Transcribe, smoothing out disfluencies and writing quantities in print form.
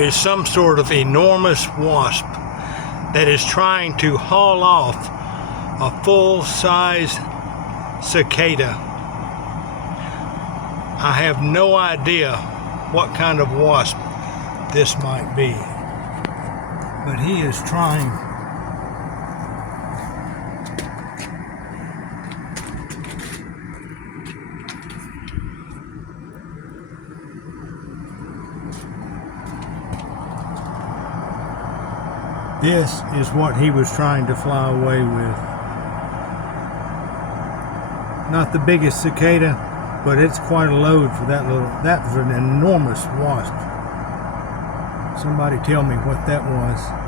is some sort of enormous wasp that is trying to haul off a full-size cicada. I have no idea what kind of wasp this might be, but he is trying. This is what he was trying to fly away with. Not the biggest cicada, but it's quite a load for that little. That was an enormous wasp. Somebody tell me what that was.